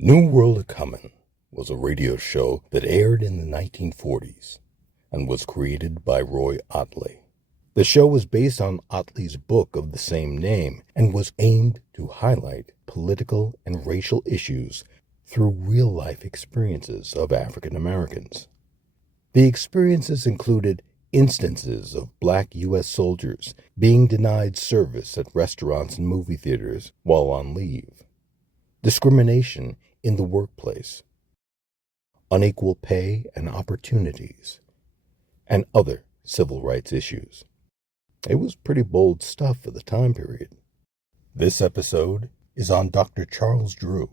New World A-Comin' was a radio show that aired in the 1940s and was created by Roi Ottley. The show was based on Ottley's book of the same name and was aimed to highlight political and racial issues through real-life experiences of African Americans. The experiences included instances of black U.S. soldiers being denied service at restaurants and movie theaters while on leave, discrimination in the workplace, unequal pay and opportunities, and other civil rights issues. It was pretty bold stuff for the time period. This episode is on Dr. Charles Drew,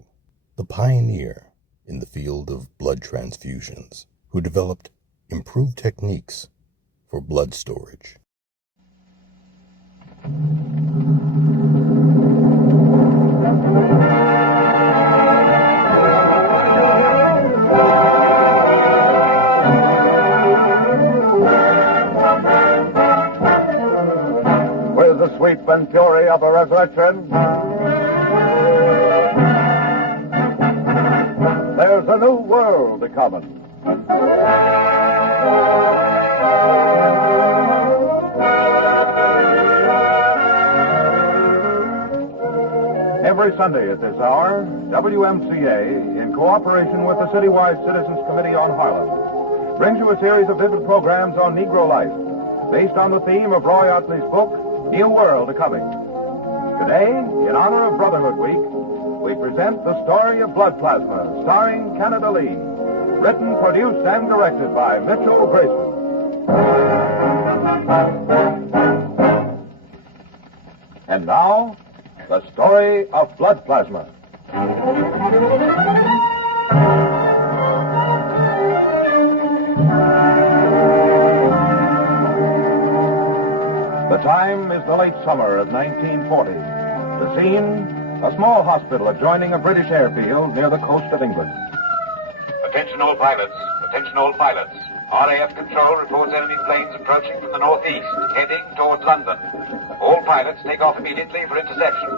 the pioneer in the field of blood transfusions, who developed improved techniques for blood storage. With the sweep and fury of a resurrection, there's a new world a-comin'. Every Sunday at this hour, WMCA, in cooperation with the Citywide Citizens Committee on Harlem, brings you a series of vivid programs on Negro life, based on the theme of Roi Ottley's book, New World A-Comin'. Today, in honor of Brotherhood Week, we present the story of blood plasma, starring Canada Lee, written, produced, and directed by Mitchell Grayson. And now, the story of blood plasma. The time is the late summer of 1940. The scene, a small hospital adjoining a British airfield near the coast of England. Attention all pilots. Attention all pilots. RAF control reports enemy planes approaching from the northeast, heading towards London. All pilots take off immediately for interception.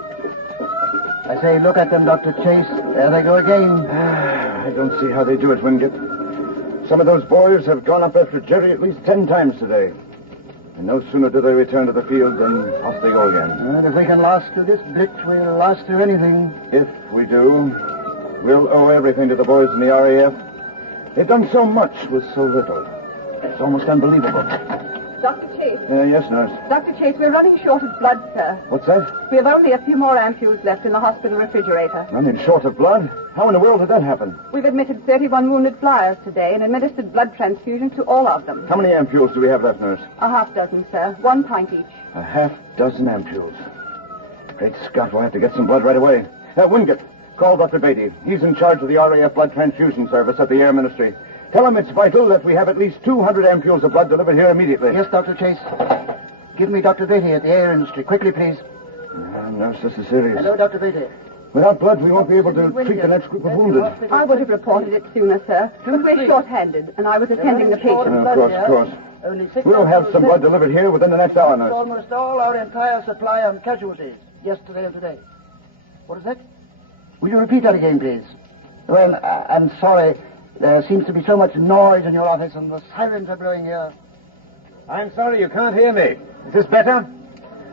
I say, look at them, Dr. Chase. There they go again. I don't see how they do it, Wingate. Some of those boys have gone up after Jerry at least 10 times today. And no sooner do they return to the field than off they go again. And if we can last through this blitz, we'll last through anything. If we do, we'll owe everything to the boys in the RAF. They've done so much with so little. It's almost unbelievable. Dr. Chase. Yes, nurse. Dr. Chase, we're running short of blood, sir. What's that? We have only a few more ampules left in the hospital refrigerator. Running short of blood? How in the world did that happen? We've admitted 31 wounded flyers today and administered blood transfusion to all of them. How many ampules do we have left, nurse? A half dozen, sir. 1 pint each. A half dozen ampules. Great Scott, we'll have to get some blood right away. Wingate, call Dr. Beatty. He's in charge of the RAF blood transfusion service at the Air Ministry. Tell him it's vital that we have at least 200 ampules of blood delivered here immediately. Yes, Dr. Chase. Give me Dr. Beatty at the Air Industry. Quickly, please. Nurse, this is serious. Hello, Dr. Beatty. Without blood, we won't be able to treat the next group of wounded. I would have reported it sooner, sir. But we're short-handed, and I was attending the patient. Of course. We'll have some blood delivered here within the next hour, nurse. Almost all our entire supply on casualties, yesterday and today. What is that? Will you repeat that again, please? Well, I'm sorry. There seems to be so much noise in your office, and the sirens are blowing here. I'm sorry you can't hear me. Is this better?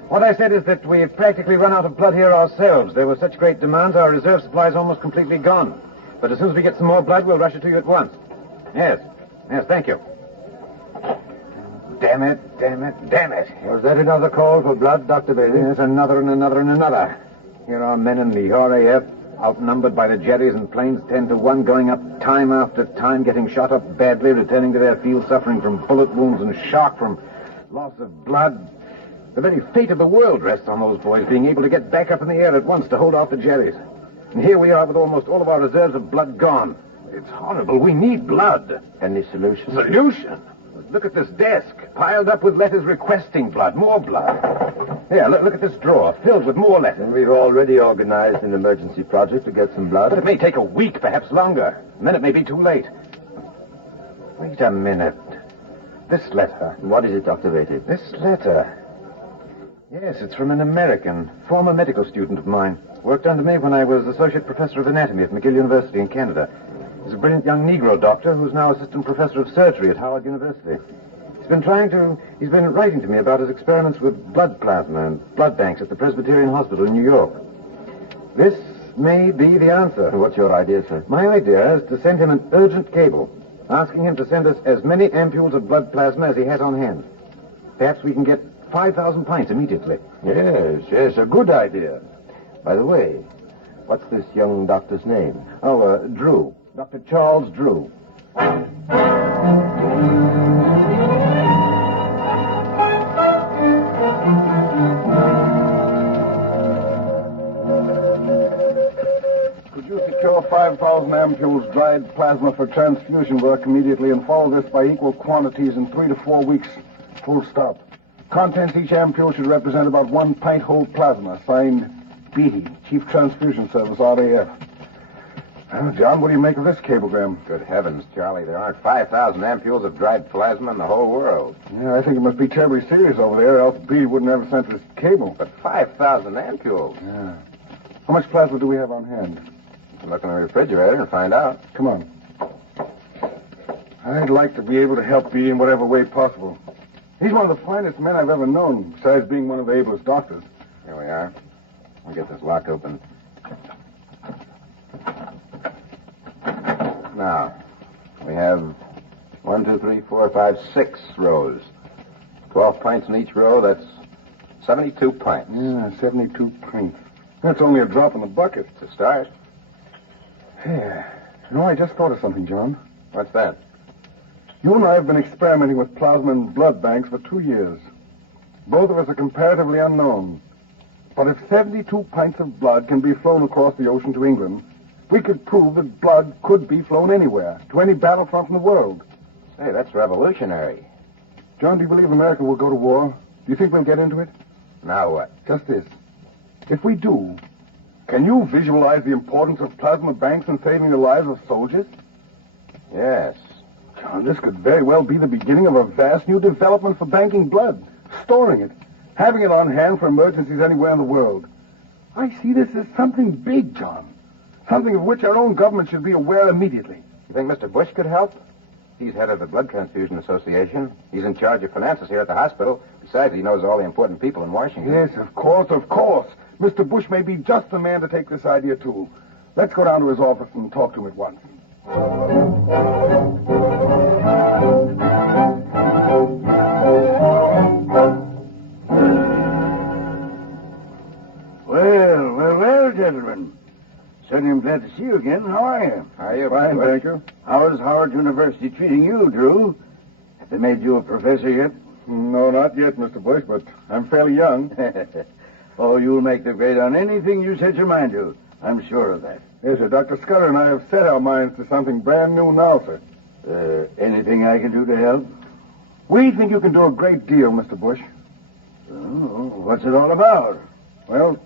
What I said is that we've practically run out of blood here ourselves. There was such great demand, our reserve supply is almost completely gone. But as soon as we get some more blood, we'll rush it to you at once. Yes, thank you. Damn it. Was that another call for blood, Dr. Bailey? Yes, another and another and another. Here are men in the RAF, outnumbered by the Jerrys and planes 10 to 1, going up time after time, getting shot up badly, returning to their field, suffering from bullet wounds and shock from loss of blood. The very fate of the world rests on those boys being able to get back up in the air at once to hold off the Jerrys. And here we are with almost all of our reserves of blood gone. It's horrible. We need blood. Any solution? Solution? Look at this desk, piled up with letters requesting blood, more blood. Here, look at this drawer, filled with more letters. We've already organized an emergency project to get some blood. But it may take a week, perhaps longer. And then it may be too late. Wait a minute. This letter. What is it, Dr. Beatty? This letter. Yes, it's from an American, former medical student of mine. Worked under me when I was associate professor of anatomy at McGill University in Canada. He's a brilliant young Negro doctor who's now assistant professor of surgery at Howard University. He's been writing to me about his experiments with blood plasma and blood banks at the Presbyterian Hospital in New York. This may be the answer. What's your idea, sir? My idea is to send him an urgent cable, asking him to send us as many ampules of blood plasma as he has on hand. Perhaps we can get 5,000 pints immediately. Yes, a good idea. By the way, what's this young doctor's name? Oh, Drew. Dr. Charles Drew. Could you secure 5,000 ampules dried plasma for transfusion work immediately and follow this by equal quantities in 3 to 4 weeks? Full stop. Contents each ampule should represent about 1 pint whole plasma. Signed, Beatty, Chief Transfusion Service, RAF. Well, John, what do you make of this cablegram? Good heavens, Charlie, there aren't 5,000 ampules of dried plasma in the whole world. Yeah, I think it must be terribly serious over there, else Beatty wouldn't have sent this cable. But 5,000 ampules? Yeah. How much plasma do we have on hand? You can look in the refrigerator and find out. Come on. I'd like to be able to help Beatty in whatever way possible. He's one of the finest men I've ever known, besides being one of the ablest doctors. Here we are. We'll get this lock open. Now, we have 1, 2, 3, 4, 5, 6 rows. 12 pints in each row, that's 72 pints. Yeah, 72 pints. That's only a drop in the bucket. It's a start. Yeah. You know, I just thought of something, John. What's that? You and I have been experimenting with plasma and blood banks for 2 years. Both of us are comparatively unknown. But if 72 pints of blood can be flown across the ocean to England, we could prove that blood could be flown anywhere, to any battlefront in the world. Say, that's revolutionary. John, do you believe America will go to war? Do you think we'll get into it? Now what? Just this. If we do, can you visualize the importance of plasma banks in saving the lives of soldiers? Yes. John, this could very well be the beginning of a vast new development for banking blood, storing it, having it on hand for emergencies anywhere in the world. I see this as something big, John. Something of which our own government should be aware immediately. You think Mr. Bush could help? He's head of the Blood Transfusion Association. He's in charge of finances here at the hospital. Besides, he knows all the important people in Washington. Yes, of course, of course. Mr. Bush may be just the man to take this idea, too. Let's go down to his office and talk to him at once. Well, gentlemen. Certainly I'm glad to see you again. How are you? How are you? Fine, Bush? thank you. How is Howard University treating you, Drew? Have they made you a professor yet? No, not yet, Mr. Bush, but I'm fairly young. Oh, you'll make the grade on anything you set your mind to. I'm sure of that. Yes, sir. Dr. Scudder and I have set our minds to something brand new now, sir. Anything I can do to help? We think you can do a great deal, Mr. Bush. Oh, what's it all about? Well,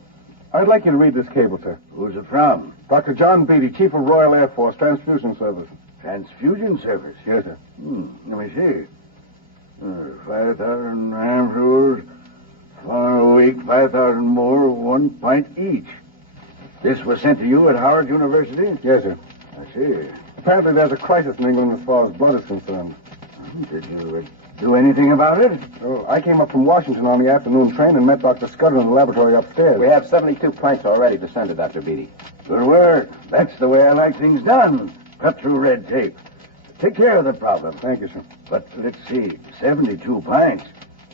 I'd like you to read this cable, sir. Who's it from? Dr. John Beatty, Chief of Royal Air Force, Transfusion Service. Transfusion Service? Yes, sir. Let me see. 5,000 ampules, for a week, 5,000 more, 1 pint each. This was sent to you at Howard University? Yes, sir. I see. Apparently there's a crisis in England as far as blood is concerned. Did you do anything about it? Oh, I came up from Washington on the afternoon train and met Dr. Scudder in the laboratory upstairs. We have 72 pints already to send to Dr. Beatty. Good work. That's the way I like things done. Cut through red tape. Take care of the problem. Thank you, sir. But let's see, 72 pints.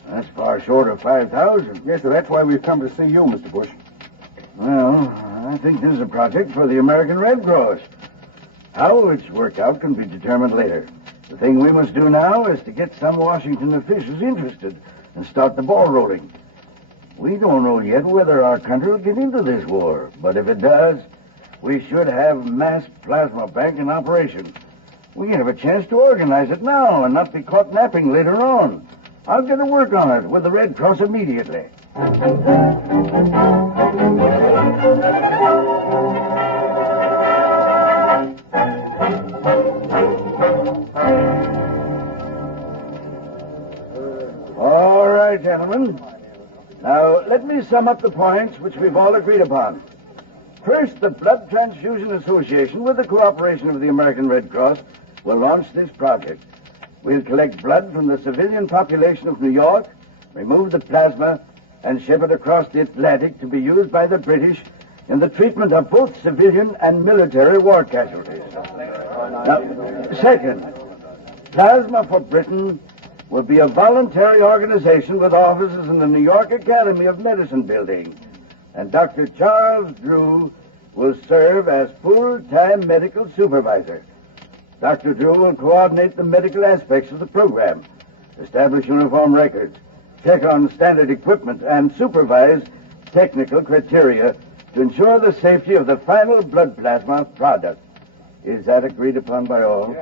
That's far short of 5,000. Yes, sir. That's why we've come to see you, Mr. Bush. Well, I think this is a project for the American Red Cross. How it's worked out can be determined later. The thing we must do now is to get some Washington officials interested and start the ball rolling. We don't know yet whether our country will get into this war, but if it does, we should have mass plasma bank in operation. We have a chance to organize it now and not be caught napping later on. I'll get to work on it with the Red Cross immediately. All right, gentlemen. Now, let's sum up the points which we've all agreed upon. First, the Blood Transfusion Association, with the cooperation of the American Red Cross, will launch this project. We'll collect blood from the civilian population of New York, remove the plasma, and ship it across the Atlantic to be used by the British in the treatment of both civilian and military war casualties. Now, second, Plasma for Britain will be a voluntary organization with offices in the New York Academy of Medicine building. And Dr. Charles Drew will serve as full-time medical supervisor. Dr. Drew will coordinate the medical aspects of the program, establish uniform records, check on standard equipment, and supervise technical criteria to ensure the safety of the final blood plasma product. Is that agreed upon by all?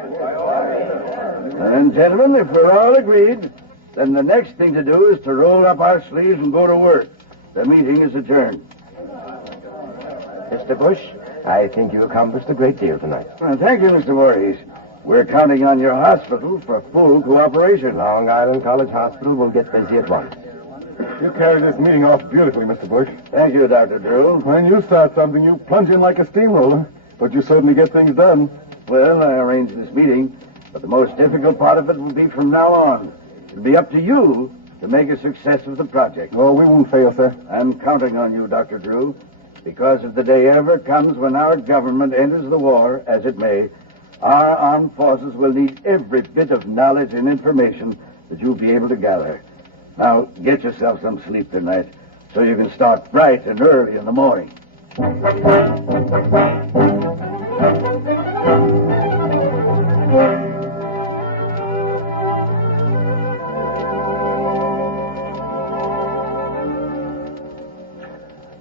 And gentlemen, if we're all agreed, then the next thing to do is to roll up our sleeves and go to work. The meeting is adjourned. Mr. Bush, I think you accomplished a great deal tonight. Well, thank you, Mr. Voorhees. We're counting on your hospital for full cooperation. Long Island College Hospital will get busy at once. You carried this meeting off beautifully, Mr. Bush. Thank you, Dr. Drew. When you start something, you plunge in like a steamroller, but you certainly get things done. Well, I arranged this meeting, but the most difficult part of it will be from now on. It'll be up to you to make a success of the project. Oh, we won't fail, sir. I'm counting on you, Dr. Drew, because if the day ever comes when our government enters the war, as it may, our armed forces will need every bit of knowledge and information that you'll be able to gather. Now, get yourself some sleep tonight so you can start bright and early in the morning.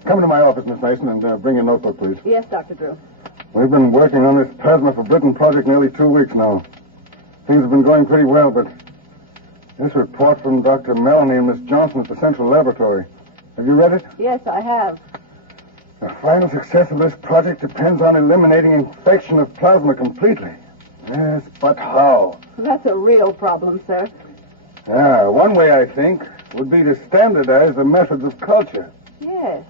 Come to my office, Miss Mason, and bring your notebook, please. Yes, Dr. Drew. We've been working on this Plasma for Britain project nearly 2 weeks now. Things have been going pretty well, but this report from Dr. Melanie and Miss Johnson at the Central Laboratory. Have you read it? Yes, I have. The final success of this project depends on eliminating infection of plasma completely. Yes, but how? That's a real problem, sir. One way, I think, would be to standardize the methods of culture. Yes.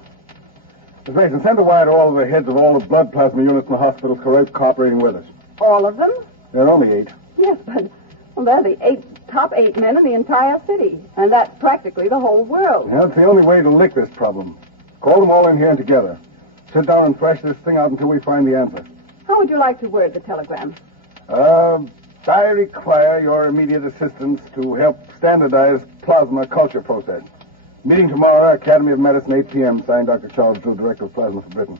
Miss Mason, send a wire to all the heads of all the blood plasma units in the hospital cooperating with us. All of them? There are only 8. Yes, but they're the top 8 men in the entire city, and that's practically the whole world. Yeah, it's the only way to lick this problem. Call them all in here and together. Sit down and thrash this thing out until we find the answer. How would you like to word the telegram? I require your immediate assistance to help standardize plasma culture process. Meeting tomorrow, Academy of Medicine, 8 p.m. Signed, Dr. Charles Drew, Director of Plasma for Britain.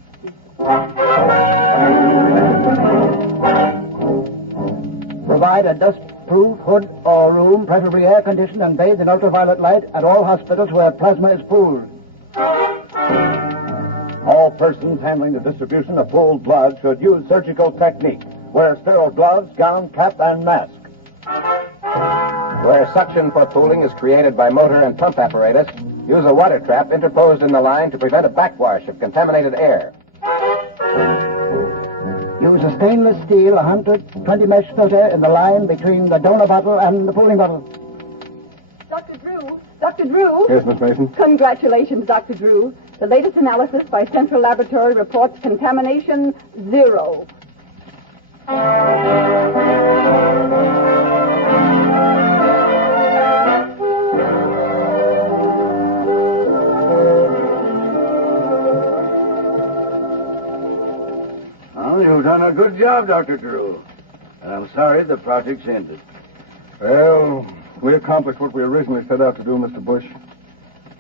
Provide a dust-proof hood or room, preferably air-conditioned and bathed in ultraviolet light at all hospitals where plasma is pooled. All persons handling the distribution of pooled blood should use surgical technique. Wear sterile gloves, gown, cap, and mask. Where suction for pooling is created by motor and pump apparatus, use a water trap interposed in the line to prevent a backwash of contaminated air. Use a stainless steel 120 mesh filter in the line between the donor bottle and the pooling bottle. Dr. Drew? Dr. Drew? Yes, Miss Mason? Congratulations, Dr. Drew. The latest analysis by Central Laboratory reports contamination 0. Well, you've done a good job, Dr. Drew. And I'm sorry the project's ended. Well, we accomplished what we originally set out to do, Mr. Bush.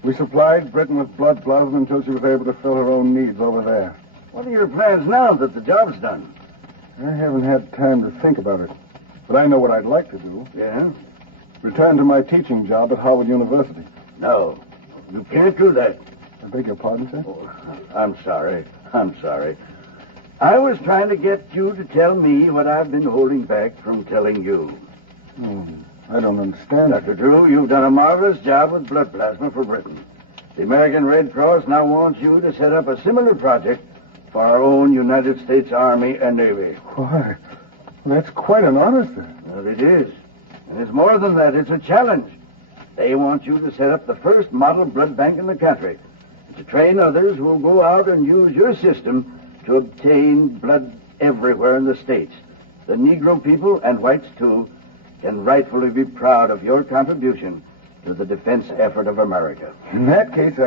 We supplied Britain with blood plasma until she was able to fill her own needs over there. What are your plans now that the job's done? I haven't had time to think about it, but I know what I'd like to do. Yeah? Return to my teaching job at Harvard University. No, you can't do that. I beg your pardon, sir? Oh, I'm sorry. I was trying to get you to tell me what I've been holding back from telling you. I don't understand. Dr. Drew, you've done a marvelous job with blood plasma for Britain. The American Red Cross now wants you to set up a similar project for our own United States Army and Navy. Why, that's quite an honor, sir. Well, it is. And it's more than that. It's a challenge. They want you to set up the first model blood bank in the country. to train others who will go out and use your system to obtain blood everywhere in the States. The Negro people, and whites too, can rightfully be proud of your contribution to the defense effort of America. In that case,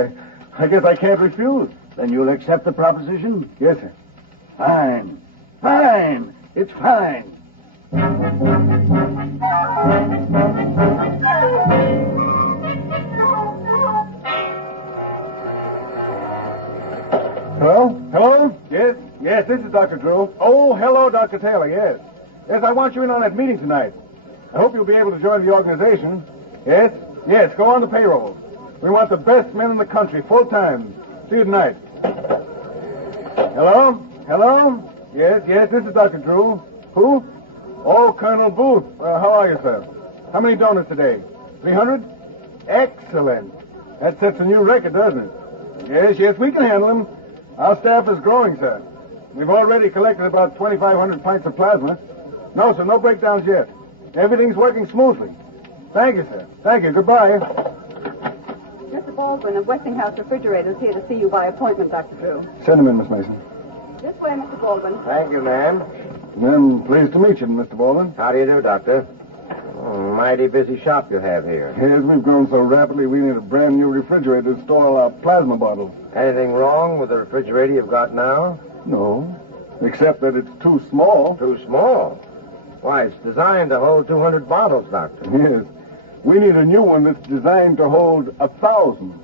I guess I can't refuse. Then you'll accept the proposition? Yes, sir. Fine. Fine. It's fine. Hello? Hello? Yes? Yes, this is Dr. Drew. Oh, hello, Dr. Taylor, yes. Yes, I want you in on that meeting tonight. I hope you'll be able to join the organization. Yes? Yes, go on the payroll. We want the best men in the country, full-time. See you tonight. Hello? Hello? Yes, this is Dr. Drew. Who? Oh, Colonel Booth. How are you, sir? How many donors today? 300? Excellent. That sets a new record, doesn't it? Yes, we can handle them. Our staff is growing, sir. We've already collected about 2,500 pints of plasma. No, sir, no breakdowns yet. Everything's working smoothly. Thank you, sir. Thank you. Goodbye. Mr. Baldwin of Westinghouse Refrigerators here to see you by appointment, Dr. Drew. Send him in, Miss Mason. This way, Mr. Baldwin. Thank you, ma'am. I'm pleased to meet you, Mr. Baldwin. How do you do, Doctor? Oh, mighty busy shop you have here. Yes, we've grown so rapidly we need a brand new refrigerator to store all our plasma bottles. Anything wrong with the refrigerator you've got now? No, except that it's too small. Too small? Why, it's designed to hold 200 bottles, Doctor. Yes. We need a new one that's designed to hold 1,000.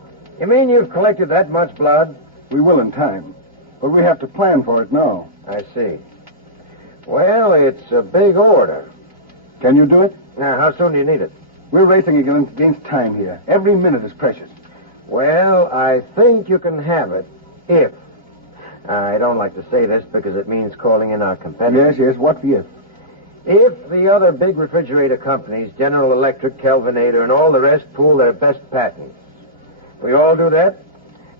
You mean you've collected that much blood? We will in time, but we have to plan for it now. I see. Well, it's a big order. Can you do it? Now, how soon do you need it? We're racing against time here. Every minute is precious. Well, I think you can have it if. I don't like to say this because it means calling in our competitors. Yes, what's the if? If the other big refrigerator companies, General Electric, Kelvinator, and all the rest, pool their best patents. If we all do that,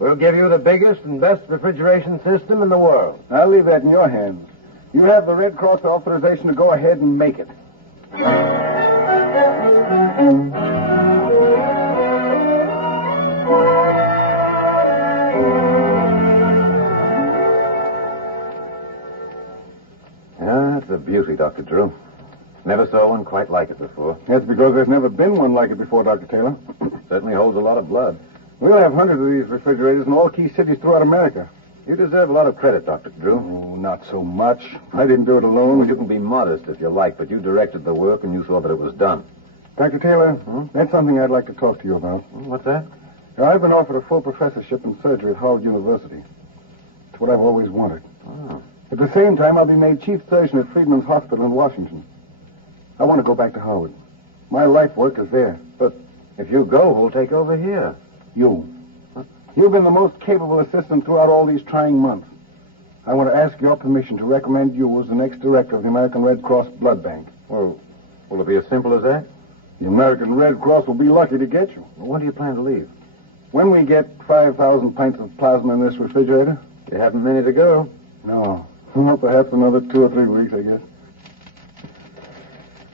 we'll give you the biggest and best refrigeration system in the world. I'll leave that in your hands. You have the Red Cross authorization to go ahead and make it. That's a beauty, Dr. Drew. Never saw one quite like it before. That's because there's never been one like it before, Dr. Taylor. Certainly holds a lot of blood. We'll have hundreds of these refrigerators in all key cities throughout America. You deserve a lot of credit, Dr. Drew. Oh, not so much. I didn't do it alone. Well, you can be modest if you like, but you directed the work and you saw that it was done. Dr. Taylor, that's something I'd like to talk to you about. What's that? I've been offered a full professorship in surgery at Howard University. It's what I've always wanted. Oh. At the same time, I'll be made chief surgeon at Freedman's Hospital in Washington. I want to go back to Howard. My life work is there. But if you go, who'll take over here? You. You've been the most capable assistant throughout all these trying months. I want to ask your permission to recommend you as the next director of the American Red Cross Blood Bank. Well, will it be as simple as that? The American Red Cross will be lucky to get you. Well, when do you plan to leave? When we get 5,000 pints of plasma in this refrigerator? You haven't many to go. No. Well, perhaps another 2 or 3 weeks, I guess.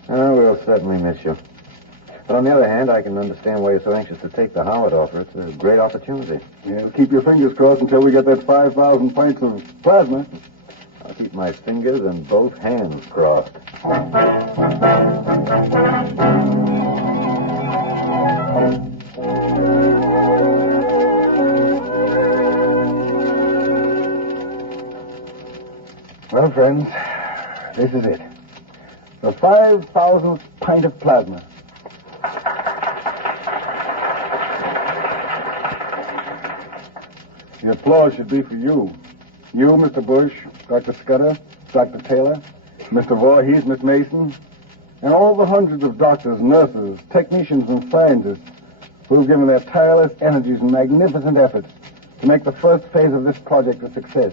Oh, we'll certainly miss you. But on the other hand, I can understand why you're so anxious to take the Howard offer. It's a great opportunity. Yeah, keep your fingers crossed until we get that 5,000 pints of plasma. I'll keep my fingers and both hands crossed. Well, friends, this is it. The 5,000th pint of plasma. The applause should be for you. You, Mr. Bush, Dr. Scudder, Dr. Taylor, Mr. Voorhees, Miss Mason, and all the hundreds of doctors, nurses, technicians, and scientists who have given their tireless energies and magnificent efforts to make the first phase of this project a success.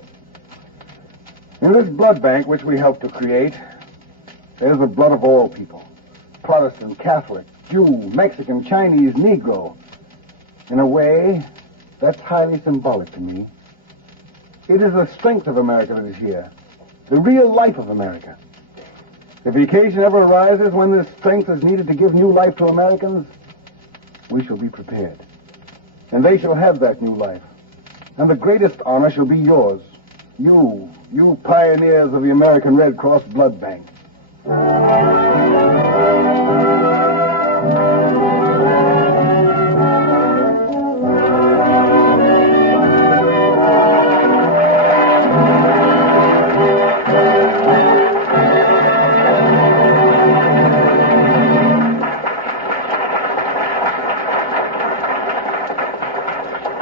In this blood bank which we helped to create, there's the blood of all people. Protestant, Catholic, Jew, Mexican, Chinese, Negro. In a way, that's highly symbolic to me. It is the strength of America that is here. The real life of America. If the occasion ever arises when this strength is needed to give new life to Americans, we shall be prepared. And they shall have that new life. And the greatest honor shall be yours. You pioneers of the American Red Cross Blood Bank.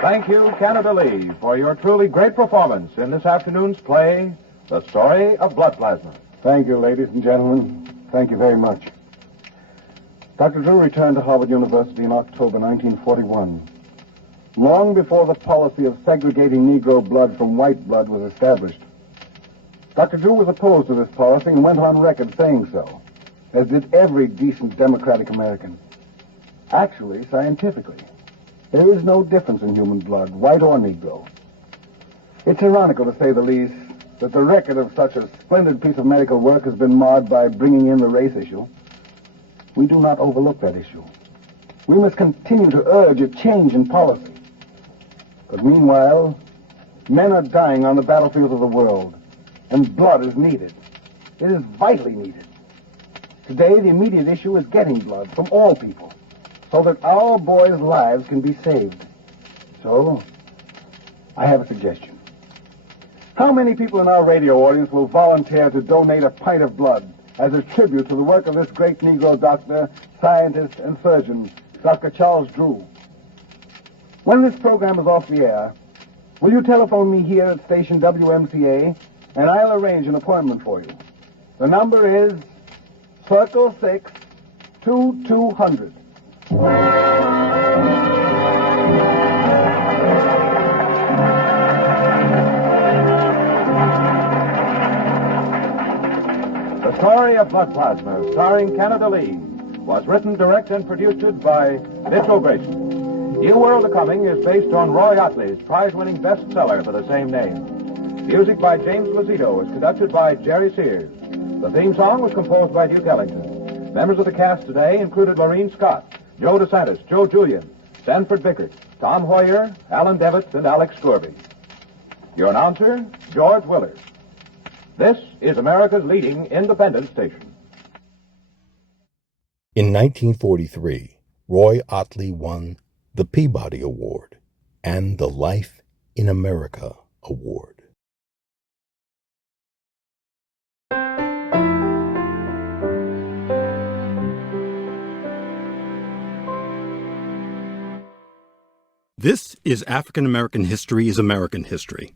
Thank you, Canada Lee, for your truly great performance in this afternoon's play, The Story of Blood Plasma. Thank you, ladies and gentlemen. Thank you very much. Dr. Drew returned to Harvard University in October 1941, long before the policy of segregating Negro blood from white blood was established. Dr. Drew was opposed to this policy and went on record saying so, as did every decent democratic American. Actually, scientifically, there is no difference in human blood, white or Negro. It's ironical, to say the least, that the record of such a splendid piece of medical work has been marred by bringing in the race issue. We do not overlook that issue. We must continue to urge a change in policy. But meanwhile, men are dying on the battlefields of the world, and blood is needed. It is vitally needed. Today, the immediate issue is getting blood from all people, so that our boys' lives can be saved. So, I have a suggestion. How many people in our radio audience will volunteer to donate a pint of blood as a tribute to the work of this great Negro doctor, scientist, and surgeon, Dr. Charles Drew? When this program is off the air, will you telephone me here at station WMCA, and I'll arrange an appointment for you. The number is Circle 6 2200. The Story of Blood Plasma, starring Canada Lee, was written, directed, and produced by Mitchell Grayson. New World A-Coming is based on Roi Ottley's prize-winning bestseller for the same name. Music by James Lozito was conducted by Jerry Sears. The theme song was composed by Duke Ellington. Members of the cast today included Maureen Scott, Joe DeSantis, Joe Julian, Sanford Bickert, Tom Hoyer, Alan Devitt, and Alex Scorby. Your announcer, George Willard. This is America's leading independent station. In 1943, Roi Ottley won the Peabody Award and the Life in America Award. This is African American History is American History,